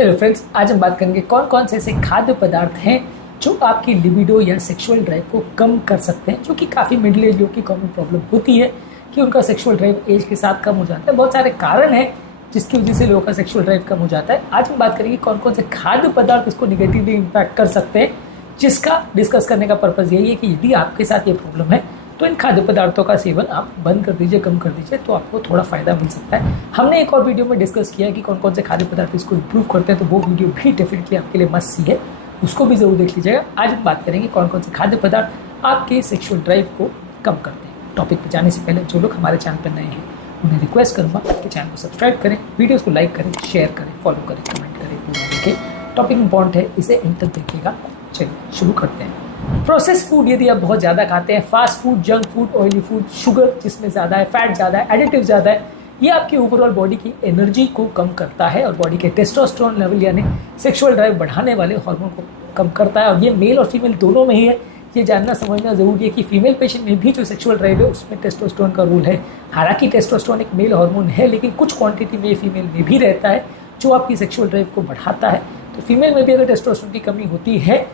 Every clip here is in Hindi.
हेलो फ्रेंड्स, आज हम बात करेंगे कौन कौन से ऐसे खाद्य पदार्थ हैं जो आपकी लिबिडो या सेक्सुअल ड्राइव को कम कर सकते हैं, जो कि काफ़ी मिडिल एज लोग की कॉमन प्रॉब्लम होती है कि उनका सेक्सुअल ड्राइव एज के साथ कम हो जाता है। बहुत सारे कारण हैं जिसकी वजह से लोगों का सेक्सुअल ड्राइव कम हो जाता है। आज हम बात करेंगे कौन कौन से खाद्य पदार्थ इसको निगेटिवली इम्पैक्ट कर सकते हैं, जिसका डिस्कस करने का पर्पज़ यही है कि यदि आपके साथ ये प्रॉब्लम है तो इन खाद्य पदार्थों का सेवन आप बंद कर दीजिए, कम कर दीजिए, तो आपको थोड़ा फ़ायदा मिल सकता है। हमने एक और वीडियो में डिस्कस किया है कि कौन कौन से खाद्य पदार्थ इसको इंप्रूव करते हैं, तो वो वीडियो भी डेफिनेटली आपके लिए मस्ट सी है, उसको भी ज़रूर देख लीजिएगा। आज हम बात करेंगे कौन कौन से खाद्य पदार्थ आपके सेक्सुअल ड्राइव को कम करते हैं। टॉपिक पर जाने से पहले जो लोग हमारे चैनल पर नए हैं उन्हें रिक्वेस्ट करूँगा कि चैनल को सब्सक्राइब करें, वीडियोज़ को लाइक करें, शेयर करें, फॉलो करें, कमेंट करें, पूरा देखें। टॉपिक इंपॉर्टेंट है, इसे एंड तक देखिएगा। चलिए शुरू करते हैं। प्रोसेस फूड यदि आप बहुत ज़्यादा खाते हैं, fast food, junk food, oily food, sugar जिसमें ज़्यादा है, फैट ज़्यादा है, एडिटिव ज़्यादा है, ये आपकी ओवरऑल बॉडी की एनर्जी को कम करता है और बॉडी के टेस्टोस्टेरोन लेवल यानी सेक्सुअल ड्राइव बढ़ाने वाले हार्मोन को कम करता है। और ये मेल और फीमेल दोनों में ही है। ये जानना समझना ज़रूरी है कि फीमेल पेशेंट में भी जो सेक्सुअल ड्राइव है उसमें टेस्टोस्टेरोन का रोल है। हालांकि टेस्टोस्टेरोन एक मेल हार्मोन है, लेकिन कुछ क्वांटिटी में फीमेल में भी रहता है जो आपकी सेक्सुअल ड्राइव को बढ़ाता है। तो फीमेल में भी अगर टेस्टोस्टेरोन की कमी होती है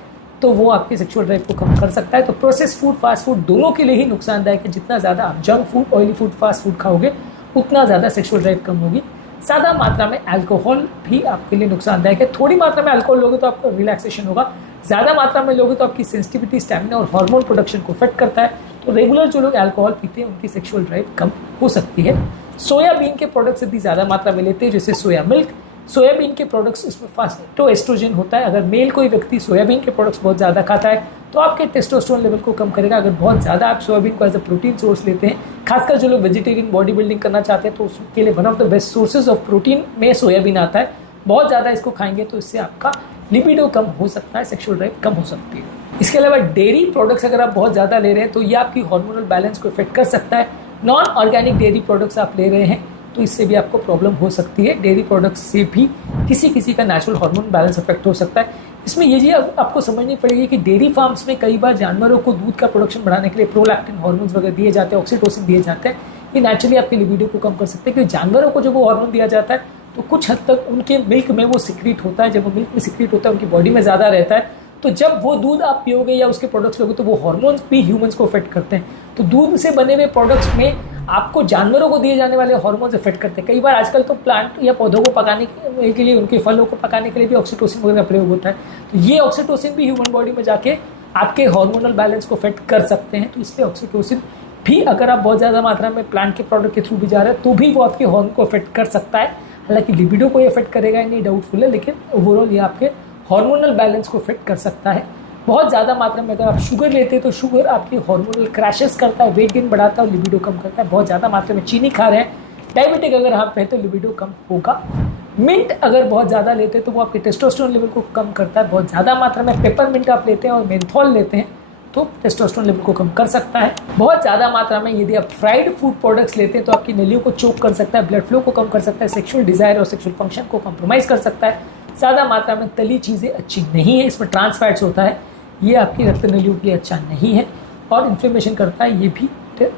तो वो आपके सेक्सुअल ड्राइव को कम कर सकता है। तो प्रोसेस फूड, फास्ट फूड दोनों के लिए ही नुकसानदायक है। जितना ज़्यादा आप junk food, oily food, fast food खाओगे उतना ज़्यादा सेक्सुअल ड्राइव कम होगी। ज़्यादा मात्रा में अल्कोहल भी आपके लिए नुकसानदायक है। थोड़ी मात्रा में अल्कोहल लोगे तो आपको रिलैक्सेशन होगा, ज़्यादा मात्रा में लोगे तो आपकी सेंसिटिविटी, स्टैमिना और हार्मोन प्रोडक्शन को इफेक्ट करता है। तो रेगुलर जो लोग अल्कोहल पीते हैं उनकी सेक्सुअल ड्राइव कम हो सकती है। सोयाबीन के प्रोडक्ट्स यदि ज़्यादा मात्रा में लेते हैं, जैसे सोया मिल्क, सोयाबीन के प्रोडक्ट्स, इसमें फास्टो एस्ट्रोजन होता है। अगर मेल कोई व्यक्ति सोयाबीन के प्रोडक्ट्स बहुत ज़्यादा खाता है तो आपके टेस्टोस्टेरोन लेवल को कम करेगा। अगर बहुत ज़्यादा आप सोयाबीन को एज अ प्रोटीन सोर्स लेते हैं, खासकर जो लोग वेजिटेरियन बॉडी बिल्डिंग करना चाहते हैं तो उसके लिए one of the best sources of protein में सोयाबीन आता है। बहुत ज़्यादा इसको खाएंगे तो इससे आपका लिबिडो कम हो सकता है, सेक्सुअल ड्राइव कम हो सकती है। इसके अलावा डेयरी प्रोडक्ट्स अगर आप बहुत ज़्यादा ले रहे हैं तो ये आपकी हार्मोनल बैलेंस को इफेक्ट कर सकता है। नॉन ऑर्गेनिक डेयरी प्रोडक्ट्स आप ले रहे हैं तो इससे भी आपको प्रॉब्लम हो सकती है। डेयरी प्रोडक्ट्स से भी किसी का नेचुरल हार्मोन बैलेंस इफेक्ट हो सकता है। इसमें ये चीज़ आपको समझनी पड़ेगी कि डेयरी फार्म्स में कई बार जानवरों को दूध का प्रोडक्शन बढ़ाने के लिए प्रोलैक्टिन हार्मोन्स वगैरह दिए जाते हैं, ऑक्सीटोसिन दिए जाते हैं। ये नेचुरली आपकी लिबिडो को कम कर सकते हैं, क्योंकि जानवरों को जब वो हार्मोन दिया जाता है तो कुछ हद तक उनके मिल्क में वो सिक्रीट होता है। जब वो मिल्क में सिक्रीट होता है उनकी बॉडी में ज़्यादा रहता है, तो जब वो दूध आप पियोगे या उसके प्रोडक्ट्स लोगे तो वो हार्मोन्स भी ह्यूमंस को इफेक्ट करते हैं। तो दूध से बने हुए प्रोडक्ट्स में आपको जानवरों को दिए जाने वाले हार्मोन्स इफेक्ट करते हैं। कई बार आजकल तो प्लांट या पौधों को पकाने के लिए, उनके फलों को पकाने के लिए भी ऑक्सीटोसिन वगैरह का प्रयोग होता है। तो ये ऑक्सीटोसिन भी ह्यूमन बॉडी में जाके आपके हार्मोनल बैलेंस को इफेक्ट कर सकते हैं। तो इसलिए ऑक्सीटोसिन भी अगर आप बहुत ज़्यादा मात्रा में प्लांट के प्रोडक्ट के थ्रू भी जा रहे हैं तो भी वो आपके हार्मोन को इफेक्ट कर सकता है। हालांकि लिबिडो को इफेक्ट करेगा नहीं, डाउटफुल है, लेकिन ओवरऑल ये आपके हार्मोनल बैलेंस को इफेक्ट कर सकता है। बहुत ज़्यादा मात्रा में अगर आप शुगर लेते हैं तो शुगर आपकी हार्मोनल क्रैशेस करता है, वेट गेन बढ़ाता है और लिबिडो कम करता है। बहुत ज़्यादा मात्रा में चीनी खा रहे हैं, डायबिटिक अगर आप हैं तो लिबिडो कम होगा। मिंट अगर बहुत ज़्यादा लेते हैं तो वो आपके टेस्टोस्टेरोन लेवल को कम करता है। बहुत ज़्यादा मात्रा में पेपरमिंट आप लेते हैं और मेंथोल लेते हैं तो टेस्टोस्टेरोन लेवल को कम कर सकता है। बहुत ज़्यादा मात्रा में यदि आप फ्राइड फूड प्रोडक्ट्स लेते हैं तो आपकी नलियों को चोक कर सकता है, ब्लड फ्लो को कम कर सकता है, सेक्सुअल डिज़ायर और सेक्सुअल फंक्शन को कॉम्प्रोमाइज़ कर सकता है। ज़्यादा मात्रा में तली चीज़ें अच्छी नहीं है, इसमें ट्रांस फैट्स होता है, ये आपकी रक्त नलियों के लिए अच्छा नहीं है और इन्फ्लेमेशन करता है। ये भी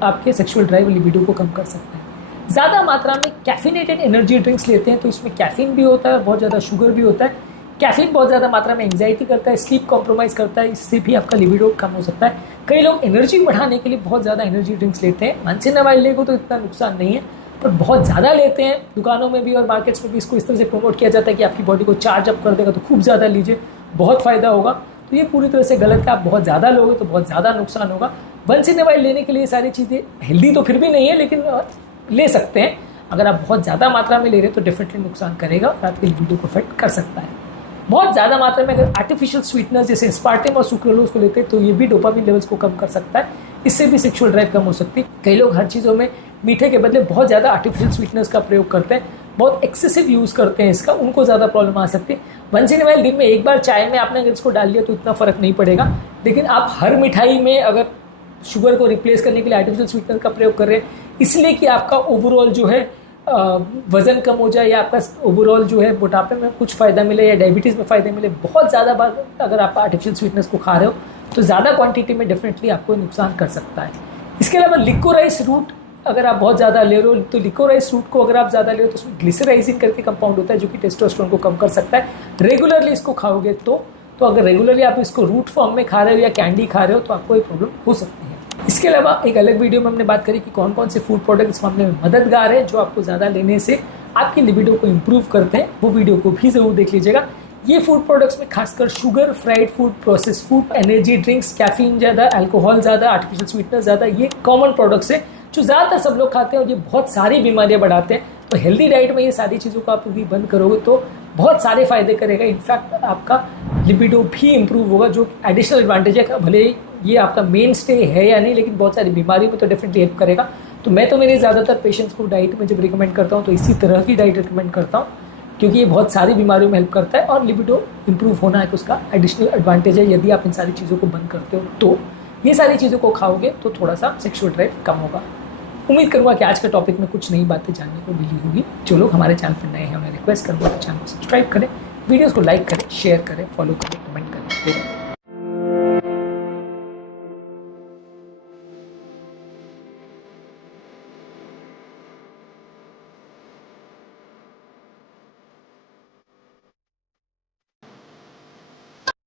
आपके सेक्सुअल ड्राइव लिबिडो को कम कर सकता है। ज़्यादा मात्रा में कैफिनेटेड एनर्जी ड्रिंक्स लेते हैं तो इसमें कैफीन भी होता है, बहुत ज़्यादा शुगर भी होता है। कैफीन बहुत ज़्यादा मात्रा में एंग्जाइटी करता है, स्लीप कॉम्प्रोमाइज़ करता है, इससे भी आपका लिबिडो कम हो सकता है। कई लोग एनर्जी बढ़ाने के लिए बहुत ज़्यादा एनर्जी ड्रिंक्स लेते हैं। वंस इन अ वाइल लेगो तो इतना नुकसान नहीं है, पर बहुत ज़्यादा लेते हैं। दुकानों में भी और मार्केट्स में भी इसको इस तरह से प्रमोट किया जाता है कि आपकी बॉडी को चार्ज अप कर देगा, तो खूब ज़्यादा लीजिए, बहुत फ़ायदा होगा। तो ये पूरी तरह से गलत है। आप बहुत ज़्यादा लोगे तो बहुत ज़्यादा नुकसान होगा। वंस इन अ वाइल लेने के लिए सारी चीज़ें हेल्दी तो फिर भी नहीं है, लेकिन ले सकते हैं। अगर आप बहुत ज़्यादा मात्रा में ले रहे हैं तो डेफिनेटली नुकसान करेगा और आपके लिबिडो को इफेक्ट कर सकता है। बहुत ज़्यादा मात्रा में अगर आर्टिफिशियल स्वीटनर्स जैसे एस्पार्टेम और सुक्रोलोज को लेते हैं तो ये भी डोपामिन लेवल्स को कम कर सकता है। इससे भी सेक्सुअल ड्राइव कम हो सकती है। कई लोग हर चीज़ों में मीठे के बदले बहुत ज़्यादा आर्टिफिशियल स्वीटनर्स का प्रयोग करते हैं, बहुत एक्सेसिव यूज़ करते हैं इसका, उनको ज़्यादा प्रॉब्लम आ सकती है। वंस इन अ वाइल दिन में एक बार चाय में आपने अगर इसको डाल लिया तो इतना फ़र्क नहीं पड़ेगा, लेकिन आप हर मिठाई में अगर शुगर को रिप्लेस करने के लिए आर्टिफिशियल स्वीटनर का प्रयोग कर रहे हैं इसलिए कि आपका ओवरऑल जो है वज़न कम हो जाए या आपका ओवरऑल जो है मोटापे में कुछ फ़ायदा मिले या डायबिटीज़ में फ़ायदा मिले, बहुत ज़्यादा बार अगर आप आर्टिफिशियल स्वीटनेस को खा रहे हो तो ज़्यादा क्वांटिटी में डेफिनेटली आपको नुकसान कर सकता है। इसके अलावा लिकोराइस रूट अगर आप बहुत ज़्यादा ले रहे हो तो लिकोराइज रूट को अगर आप ज़्यादा ले रहे हो तो उसमें ग्लिसराइजिन करके कंपाउंड होता है जो कि टेस्टोस्टेरोन को कम कर सकता है। रेगुलरली इसको खाओगे तो अगर रेगुलरली आप इसको रूट फॉर्म में खा रहे हो या कैंडी खा रहे हो तो आपको ये प्रॉब्लम हो सकती है। इसके अलावा एक अलग वीडियो में हमने बात करी कि कौन कौन से फूड प्रोडक्ट इस मामले में मददगार है जो आपको ज़्यादा लेने से आपकी लिबिडो को इम्प्रूव करते हैं। वो वीडियो को भी ज़रूर देख लीजिएगा। ये फूड प्रोडक्ट्स में खासकर sugar, fried food, process food, energy drinks, caffeine ज़्यादा, अल्कोहल ज़्यादा, आर्टिफिशियल स्वीटनर ज़्यादा, ये कॉमन प्रोडक्ट्स है जो ज़्यादातर सब लोग खाते हैं और ये बहुत सारी बीमारियां बढ़ाते हैं। तो हेल्दी डाइट में ये सारी चीज़ों को आप यदि बंद करोगे तो बहुत सारे फायदे करेगा। इनफैक्ट आपका लिबिडो भी इम्प्रूव होगा जो एडिशनल एडवांटेज है। भले ये आपका मेन स्टे है या नहीं, लेकिन बहुत सारी बीमारियों में तो डेफिनेटली हेल्प करेगा। तो मैं तो मेरे ज़्यादातर पेशेंट्स को डाइट में जब रिकमेंड करता हूँ तो इसी तरह की डाइट रिकमेंड करता हूँ क्योंकि ये बहुत सारी बीमारियों में हेल्प करता है और लिबिडो इम्प्रूव होना है उसका एडिशनल एडवांटेज है। यदि आप इन सारी चीज़ों को बंद करते हो तो ये सारी चीज़ों को खाओगे तो थोड़ा सा सेक्सुअल ड्राइव कम होगा। उम्मीद करूँगा कि आज के टॉपिक में कुछ नई बातें जानने को मिली होगी। जो लोग हमारे चैनल पर नए हैं उन्हें रिक्वेस्ट करूँगा कि चैनल को सब्सक्राइब करें, वीडियोज़ को लाइक करें, शेयर करें, फॉलो करें, कमेंट करें।